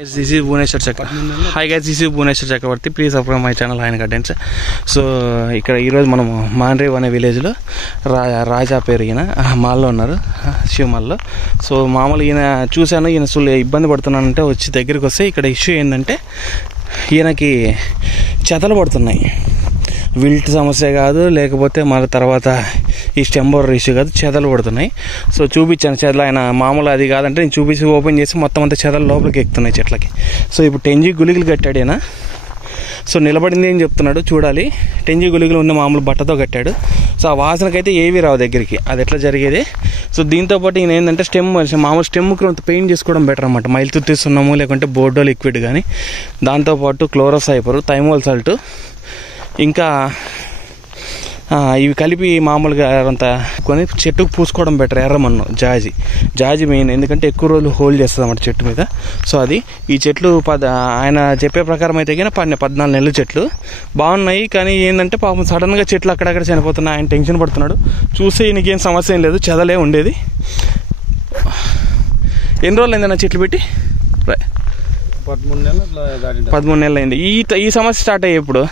This is Bhuvaneswar Chakravarti. Hi guys, this is Bhuvaneswar Chakravarti. Please subscribe my channel Hyena Gardens. So ఇక్కడ ఈరోజు మనము మాన్రేవ్ అనే విలేజ్లో రాజా పేరు ఈయన మాల్లో ఉన్నారు, శివమాల్లో. సో మామూలు ఈయన చూశాను, ఈయన అసలు ఇబ్బంది పడుతున్నానంటే వచ్చి దగ్గరికి వస్తే ఇక్కడ ఇష్యూ ఏంటంటే ఈయనకి చెదలు పడుతున్నాయి. విల్ట్ సమస్య కాదు, లేకపోతే మళ్ళీ తర్వాత ఈ స్టెంబోర్ ఇష్యూ కాదు, చెదలు పడుతున్నాయి. సో చూపించాను చెదలు, ఆయన మామూలు అది కాదంటే నేను చూపించి ఓపెన్ చేసి మొత్తం అంతా చెదలు లోపలికి ఎక్కుతున్నాయి చెట్లకి. సో ఇప్పుడు 10G గుళికలు కట్టాడు ఈయన. సో నిలబడింది ఏం చెప్తున్నాడు చూడాలి. 10G గుళికలు ఉన్న మామూలు బట్టతో కట్టాడు. సో ఆ వాసనకైతే ఏవి రావు దగ్గరికి, అది ఎట్లా జరిగేది. సో దీంతోపాటు ఈయన ఏంటంటే మామూలు స్టెమ్కి కొంత పెయింట్ చేసుకోవడం బెటర్ అనమాట. మైల్ తీస్తున్నాము, లేకుంటే బోర్డో లిక్విడ్ కానీ, దాంతోపాటు క్లోరోసైపర్, థైమోల్ సాల్ట్, ఇంకా ఇవి కలిపి మామూలుగా అంత కొని చెట్టుకు పూసుకోవడం బెటర్. ఎర్రమన్ను, జాజి మెయిన్, ఎందుకంటే ఎక్కువ రోజులు హోల్డ్ చేస్తుంది అన్నమాట చెట్టు మీద. సో అది ఈ చెట్లు ఆయన చెప్పే ప్రకారం అయితే కానీ 14 నెలల చెట్లు బాగున్నాయి. కానీ ఏంటంటే పాపం సడన్గా చెట్లు అక్కడక్కడ చనిపోతున్నాయి. ఆయన టెన్షన్ పడుతున్నాడు. చూస్తే ఈయనకేం సమస్య ఏం లేదు, చెదలే ఉండేది. ఎన్ని రోజులు అయిందన్న చెట్లు పెట్టి? 13 నెలలు అయింది. ఈ సమస్య స్టార్ట్ అయ్యే ఇప్పుడు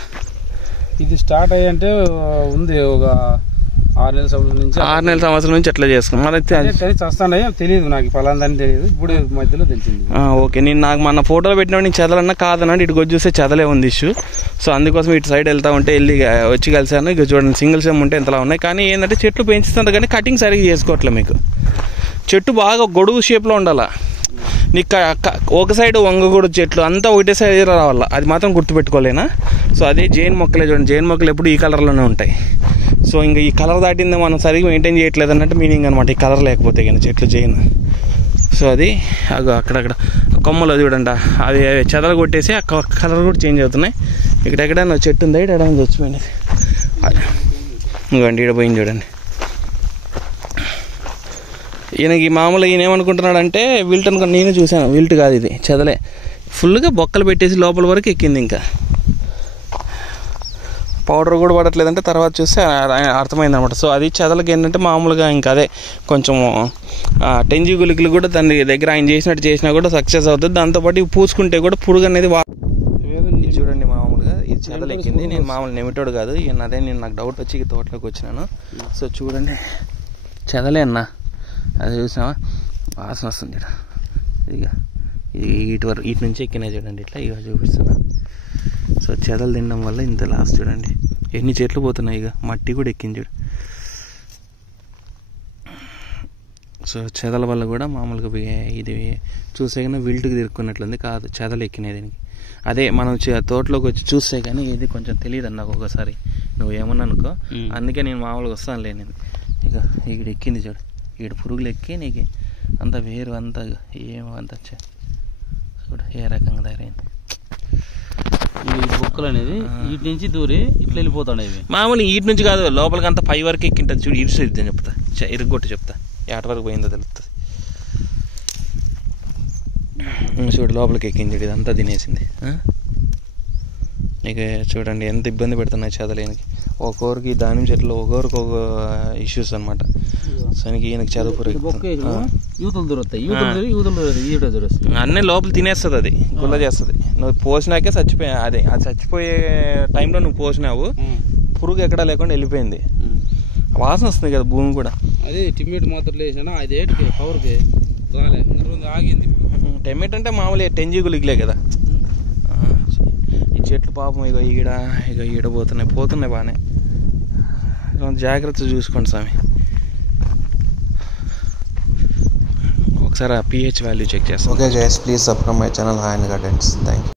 ఇది స్టార్ట్ అయ్యంటే ఉంది ఒక 6 నెలల సంవత్సరం నుంచి ఎట్లా చేసుకున్నాం చస్తానే తెలియదు నాకు, ఫలాందని తెలియదు, ఇప్పుడు మధ్యలో తెలిసింది. ఓకే, నేను నాకు మన ఫోటోలో పెట్టినప్పుడు నేను చెదలన్నా కాదన్నాడు. ఇటు వచ్చి చూస్తే చెదలే ఉంది ఇష్యూ. సో అందుకోసం ఇటు సైడ్ వెళ్తా ఉంటే వచ్చి కలిసాను. ఇక చూడండి సింగిల్ సెమ్ ఉంటే ఎంతలా ఉన్నాయి. కానీ ఏంటంటే చెట్లు పెంచుతుంది కానీ కటింగ్ సరిగ్గా చేసుకోవట్లే. మీకు చెట్టు బాగా గొడుగు షేప్లో ఉండాలా. నీకు ఒక సైడ్ వంగకూడదు, చెట్లు అంతా ఒకటే సైడ్ రావాల, అది మాత్రం గుర్తుపెట్టుకోలేనా. సో అదే జైన్ మొక్కలే చూడండి, జైన్ మొక్కలు ఎప్పుడు ఈ కలర్లోనే ఉంటాయి. సో ఇంకా ఈ కలర్ దాటింది మనం సరిగ్గా మెయింటైన్ చేయట్లేదు అన్నట్టు మీనింగ్ అనమాట, ఈ కలర్ లేకపోతే కానీ చెట్లు జైన్. సో అది అక్కడక్కడ కొమ్మలు చూడండి, అవి చెదలు కొట్టేసి ఆ కలర్ కూడా చేంజ్ అవుతున్నాయి. ఇక్కడెక్కడైనా చెట్టు ఉందా, ఇక్కడ చచ్చిపోయింది. ఇంకోండి ఇక్కడ పోయింది చూడండి. ఈయనకి మామూలుగా ఈయన ఏమనుకుంటున్నాడంటే విల్ట్ అనుకుని, నేను చూశాను, విల్ట్ కాదు ఇది, చెదలే ఫుల్గా బొక్కలు పెట్టేసి లోపల వరకు ఎక్కింది. ఇంకా పౌడర్ కూడా పడట్లేదంటే తర్వాత చూస్తే అర్థమైంది అనమాట. సో అది చెదలకి ఏంటంటే మామూలుగా ఇంకా అదే కొంచెం 10G గుళికలు కూడా దాని దగ్గర ఆయన చేసినట్టు చేసినా కూడా సక్సెస్ అవుతుంది. దాంతోపాటు ఇవి పూసుకుంటే కూడా పురుగు అనేది ఇది చూడండి మామూలుగా ఇది చెదలు ఎక్కింది. నేను మామూలు నెమిటోడు కాదు ఈయన, అదే నేను నాకు డౌట్ వచ్చి తోటలోకి వచ్చినాను. సో చూడండి చెదలే అన్న, అది చూసినావా వాసన వస్తుంది. ఇక ఇటు నుంచి ఎక్కినాయి చూడండి, ఇట్లా ఇక చూపిస్తున్నా. సో చెదలు తినడం వల్ల ఇంత లాస్ట్ చూడండి, ఎన్ని చెట్లు పోతున్నాయి. ఇక మట్టి కూడా ఎక్కింది చూడు. సో చెదల వల్ల కూడా మామూలుగా ఇది చూసే కానీ విల్ట్కి తిరుక్కున్నట్లుంది, కాదు చెదలు ఎక్కినాయి దీనికి. అదే మనం తోటలోకి వచ్చి చూస్తే కానీ ఇది కొంచెం తెలియదు నాకు ఒకసారి, నువ్వు ఏమన్నా అనుకో. అందుకే నేను మామూలుగా వస్తాను లేని. ఇక ఇక్కడ ఎక్కింది చూడు, ఈడు పురుగులు ఎక్కి నీకు అంత వేరు అంతా ఏమో అంత చూడు ఏ రకంగా తయారైంది. ఈ బొక్కలు అనేది వీటి నుంచి దూరి ఇట్లా వెళ్ళిపోతాయి. మామూలు వీటి నుంచి కాదు, లోపలికి అంతా 5 వరకు ఎక్కింటుంది చూడు. ఇరుస్తుంది అని చెప్తా, ఇరుగొట్టి చెప్తా, ఎటు వరకు పోయిందో తెలుస్తుంది. చూడు లోపలికి ఎక్కింది చూడు, ఇదంతా తినేసింది. ఇక చూడండి ఎంత ఇబ్బంది పెడుతున్నాయి చెదలేనికి. ఒక్కొరికి దానిమ్మ చెట్లు ఒక్కొరికి ఒక ఇష్యూస్ అనమాట. సో ఈయనకి చదువు అన్నీ లోపల తినేస్తుంది, అది గుల్ల చేస్తుంది. నువ్వు పోసినాకే అది చచ్చిపోయే టైంలో నువ్వు పోసినావు, పురుగు ఎక్కడా లేకుండా వెళ్ళిపోయింది. వాసన వస్తుంది కదా భూమి కూడా. అదే టిమెట్ మాత్రం వేసినా అదే పవర్కి ఆగింది. టెమెట్ అంటే మామూలు 10G గుళికలే కదా. ఈ చెట్లు పాపం ఇక ఈడ పోతున్నాయి బాగానే. జాగ్రత్త చూసుకోండి స్వామి. ఒకసారి ఆ pH వాల్యూ చెక్ చేస్తాం. Okay guys, please subscribe my channel Hyena Gardens. Thank you.